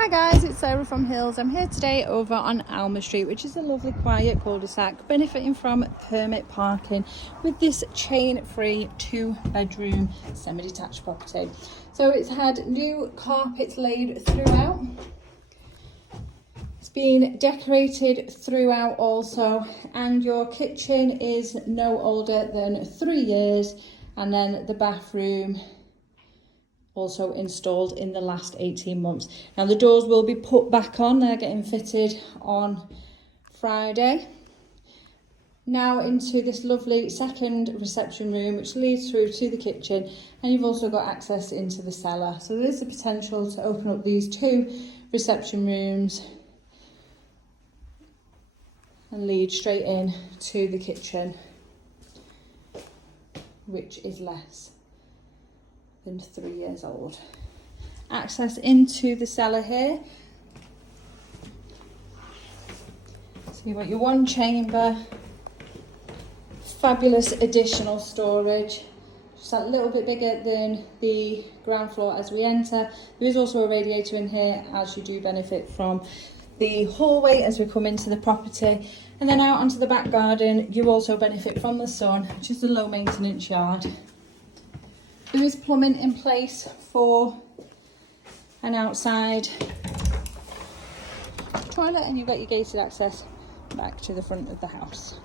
Hi guys, it's Sarah from Hills. I'm here today over on Alma Street, which is a lovely quiet cul-de-sac benefiting from permit parking with this chain-free 2-bedroom semi-detached property. So it's had new carpets laid throughout. It's been decorated throughout also, and your kitchen is no older than 3 years, and then the bathroom also installed in the last 18 months. Now the doors will be put back on, they're getting fitted on Friday. Now into this lovely second reception room which leads through to the kitchen, and you've also got access into the cellar. So there is the potential to open up these 2 reception rooms and lead straight in to the kitchen, which is less than 3 years old. Access into the cellar here. So you've got your 1 chamber, fabulous additional storage, just a little bit bigger than the ground floor as we enter. There is also a radiator in here, as you do benefit from the hallway as we come into the property. And then out onto the back garden, you also benefit from the sun, which is a low maintenance yard. There is plumbing in place for an outside toilet, and you've got your gated access back to the front of the house.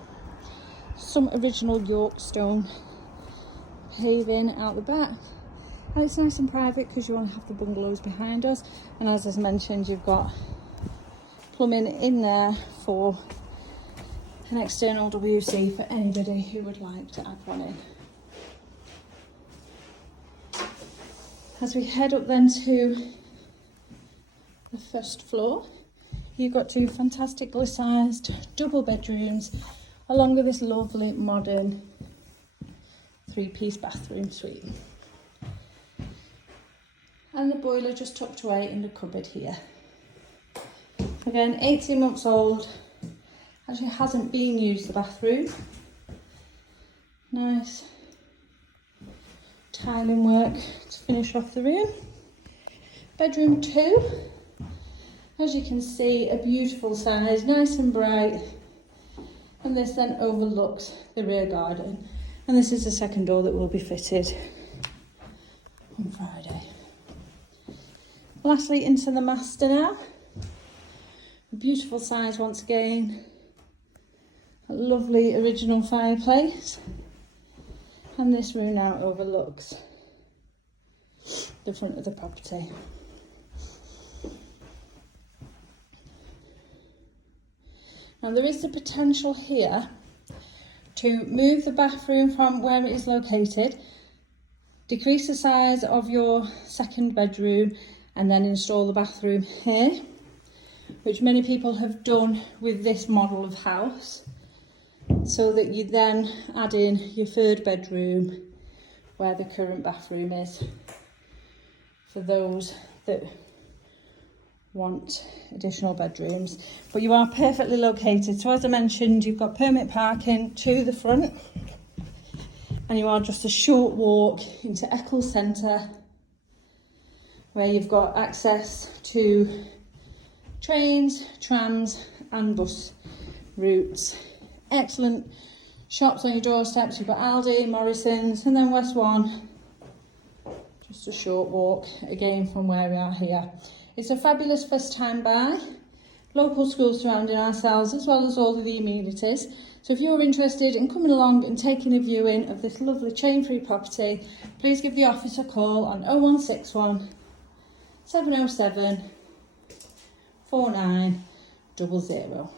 Some original York stone paving out the back, and it's nice and private because you won't have the bungalows behind us. And as I mentioned, you've got plumbing in there for an external WC for anybody who would like to add one in. As we head up then to the first floor, you've got 2 fantastically sized double bedrooms along with this lovely modern 3-piece bathroom suite. And the boiler just tucked away in the cupboard here. Again, 18 months old, actually hasn't been used, the bathroom. Nice tiling work to finish off the room. Bedroom 2, as you can see, a beautiful size, nice and bright, and this then overlooks the rear garden, and this is the second door that will be fitted on Friday. Lastly, into the master now. A beautiful size once again, a lovely original fireplace. And this room now overlooks the front of the property. Now there is the potential here to move the bathroom from where it is located, decrease the size of your second bedroom, and then install the bathroom here, which many people have done with this model of house, so that you then add in your 3rd bedroom where the current bathroom is, for those that want additional bedrooms. But you are perfectly located. So as I mentioned, you've got permit parking to the front, and you are just a short walk into Eccles Centre, where you've got access to trains, trams and bus routes. Excellent shops on your doorsteps. You've got Aldi, Morrison's, and then West 1. Just a short walk again from where we are here. It's a fabulous first time buy. Local schools surrounding ourselves, as well as all of the amenities. So if you're interested in coming along and taking a viewing of this lovely chain-free property, please give the office a call on 0161 707 4900.